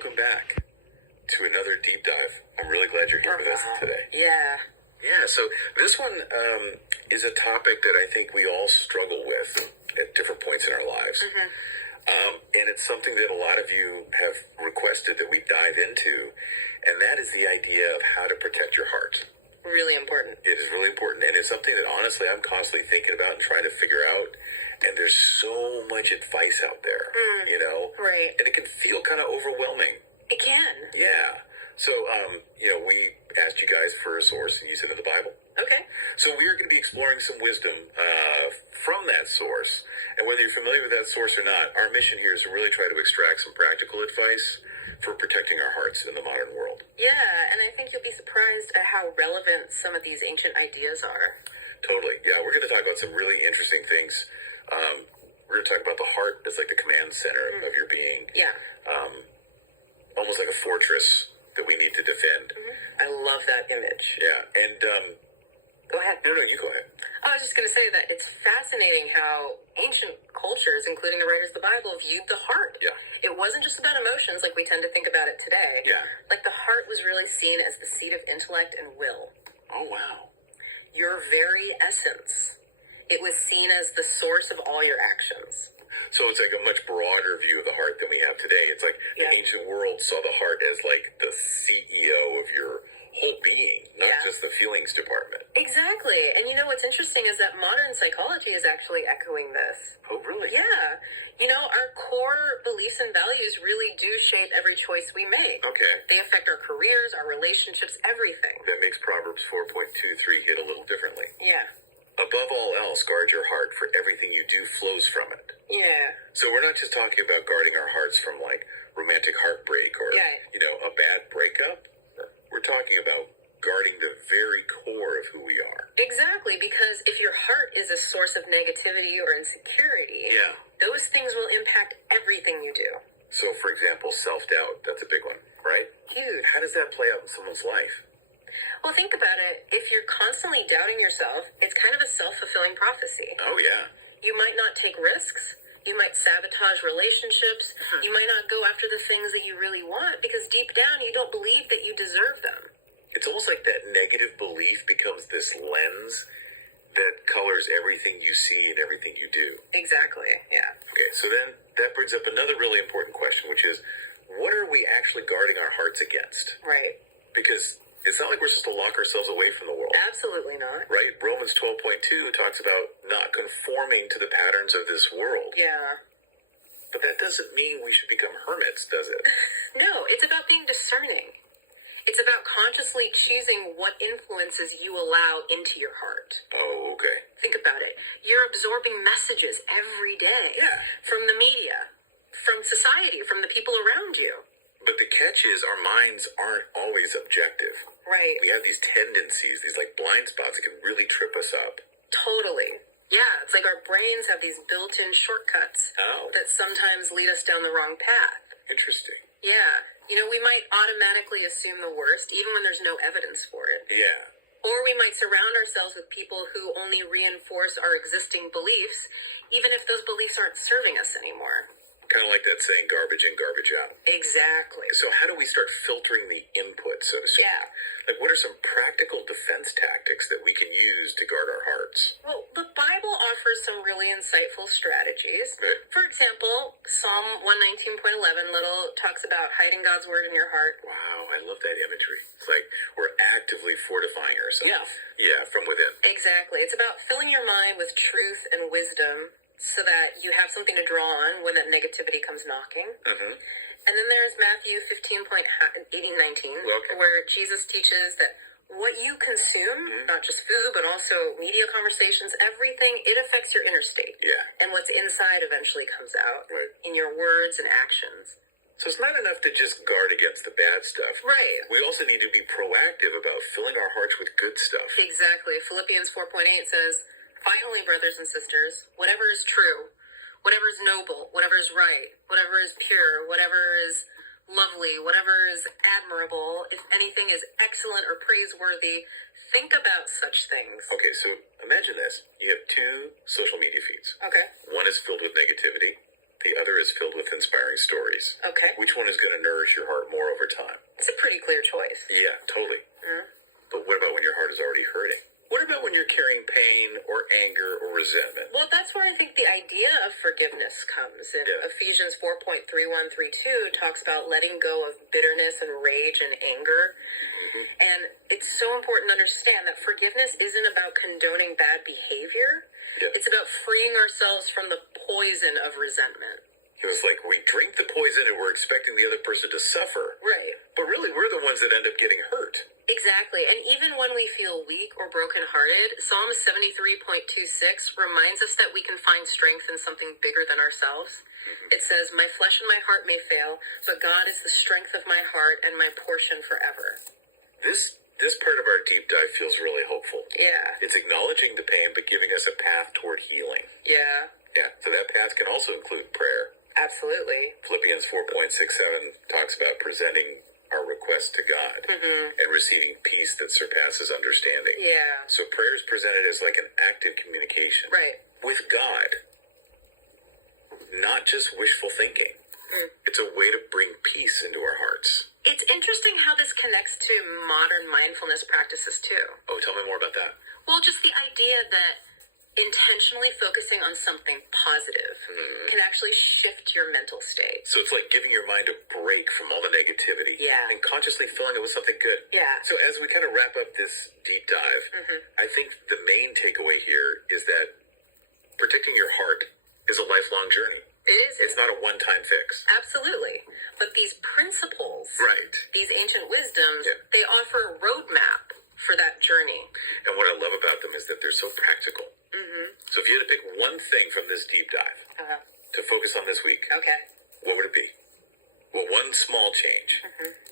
welcome back to another deep dive. I'm really glad you're here with us today. Yeah, so this one is a topic that I think we all struggle with at different points in our lives. And it's something that a lot of you have requested that we dive into, and that is the idea of how to protect your heart. Really important. It is really important, and it's something that honestly I'm constantly thinking about and trying to figure out. And there's so much advice out there, you know? Right. And it can feel kind of overwhelming. It can. Yeah. So, we asked you guys for a source, and you said the Bible. Okay. So we are going to be exploring some wisdom from that source. And whether you're familiar with that source or not, our mission here is to really try to extract some practical advice for protecting our hearts in the modern world. Yeah, and I think you'll be surprised at how relevant some of these ancient ideas are. Totally. Yeah, we're going to talk about some really interesting things. We're going to talk about the heart as like the command center of your being. Yeah. Almost like a fortress that we need to defend. I love that image. Yeah, and Go ahead. no, you go ahead. I was just going to say that it's fascinating how ancient cultures, including the writers of the Bible, viewed the heart. Yeah. It wasn't just about emotions like we tend to think about it today. Yeah. Like the heart was really seen as the seat of intellect and will. Oh, wow. Your very essence. It was seen as the source of all your actions. So it's like a much broader view of the heart than we have today. It's like the ancient world saw the heart as like the CEO of your whole being, not just the feelings department. Exactly. And you know what's interesting is that modern psychology is actually echoing this. Oh, really? Yeah. You know, our core beliefs and values really do shape every choice we make. Okay. They affect our careers, our relationships, everything. That makes Proverbs 4.23 hit a little differently. Yeah. Above all else, guard your heart, for everything you do flows from it. Yeah. So we're not just talking about guarding our hearts from like romantic heartbreak or, a bad breakup. We're talking about guarding the very core of who we are. Exactly, because if your heart is a source of negativity or insecurity, those things will impact everything you do. So, for example, self-doubt, that's a big one, right? Huge. How does that play out in someone's life? Well, think about it. If you're constantly doubting yourself, it's kind of a self-fulfilling prophecy. Oh, yeah. You might not take risks. You might sabotage relationships. You might not go after the things that you really want because deep down you don't believe that you deserve them. It's almost like that negative belief becomes this lens that colors everything you see and everything you do. Exactly, yeah. Okay, so then that brings up another really important question, which is, what are we actually guarding our hearts against? Right. Because it's not like we're supposed to lock ourselves away from the world. Absolutely not. Right? Romans 12.2 talks about not conforming to the patterns of this world. Yeah. But that doesn't mean we should become hermits, does it? No, it's about being discerning. It's about consciously choosing what influences you allow into your heart. Oh, okay. Think about it. You're absorbing messages every day. Yeah. From the media, from society, from the people around you. But the catch is our minds aren't always objective. Right. We have these tendencies, these like blind spots that can really trip us up. Totally. Yeah, it's like our brains have these built-in shortcuts that sometimes lead us down the wrong path. Interesting. Yeah. You know, we might automatically assume the worst, even when there's no evidence for it. Yeah. Or we might surround ourselves with people who only reinforce our existing beliefs, even if those beliefs aren't serving us anymore. Kind of like that saying, garbage in, garbage out. Exactly. So how do we start filtering the input, so to speak? Yeah. Like, what are some practical defense tactics that we can use to guard our hearts? Well, the Bible offers some really insightful strategies. Okay. For example, Psalm 119.11 talks about hiding God's word in your heart. Wow, I love that imagery. It's like we're actively fortifying ourselves. Yeah. Yeah, from within. Exactly. It's about filling your mind with truth and wisdom so that you have something to draw on when that negativity comes knocking. Mm-hmm. And then there's Matthew 15.18-19, where Jesus teaches that what you consume, not just food, but also media conversations, everything, it affects your inner state. Yeah. And what's inside eventually comes out in your words and actions. So it's not enough to just guard against the bad stuff. Right. We also need to be proactive about filling our hearts with good stuff. Exactly. Philippians 4.8 says, "Finally, brothers and sisters, whatever is true, whatever is noble, whatever is right, whatever is pure, whatever is lovely, whatever is admirable, if anything is excellent or praiseworthy, think about such things." Okay, so imagine this. You have two social media feeds. Okay. One is filled with negativity, The other is filled with inspiring stories. Okay. Which one is going to nourish your heart more over time? It's a pretty clear choice. Yeah, totally. But what about when your heart is already hurting? What about when you're carrying pain or anger or resentment? Well, that's where I think the idea of forgiveness comes. In Ephesians 4.3132 talks about letting go of bitterness and rage and anger. And it's so important to understand that forgiveness isn't about condoning bad behavior. It's about freeing ourselves from the poison of resentment. It's like we drink the poison and we're expecting the other person to suffer. Right. But really, we're the ones that end up getting hurt. Exactly. And even when we feel weak or brokenhearted, Psalm 73.26 reminds us that we can find strength in something bigger than ourselves. It says, "My flesh and my heart may fail, but God is the strength of my heart and my portion forever." This part of our deep dive feels really hopeful. Yeah. It's acknowledging the pain, but giving us a path toward healing. Yeah. Yeah. So that path can also include prayer. Absolutely. Philippians 4.67 talks about presenting our request to God and receiving peace that surpasses understanding. Yeah. So prayer is presented as like an active communication. Right. With God. Not just wishful thinking. It's a way to bring peace into our hearts. It's interesting how this connects to modern mindfulness practices too. Oh, tell me more about that. Well, just the idea that intentionally focusing on something positive can actually shift your mental state. So it's like giving your mind a break from all the negativity and consciously filling it with something good. Yeah. So as we kind of wrap up this deep dive, I think the main takeaway here is that protecting your heart is a lifelong journey. It is. It's not a one-time fix. Absolutely. But these principles, these ancient wisdoms, they offer a roadmap for that journey. And what I love about them is that they're so practical. So if you had to pick one thing from this deep dive to focus on this week, what would it be? Well, one small change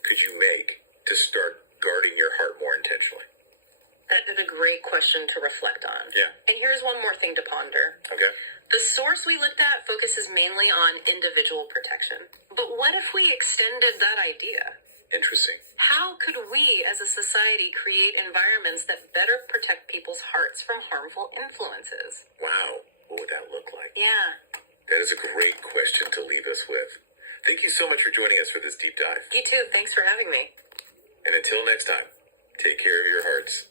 could you make to start guarding your heart more intentionally? That is a great question to reflect on. Yeah. And here's one more thing to ponder. Okay. The source we looked at focuses mainly on individual protection. But what if we extended that idea? Interesting. How could we as a society create environments that better protect people's hearts from harmful influences? Wow. What would that look like? Yeah. That is a great question to leave us with. Thank you so much for joining us for this deep dive. You too. Thanks for having me. And until next time, take care of your hearts.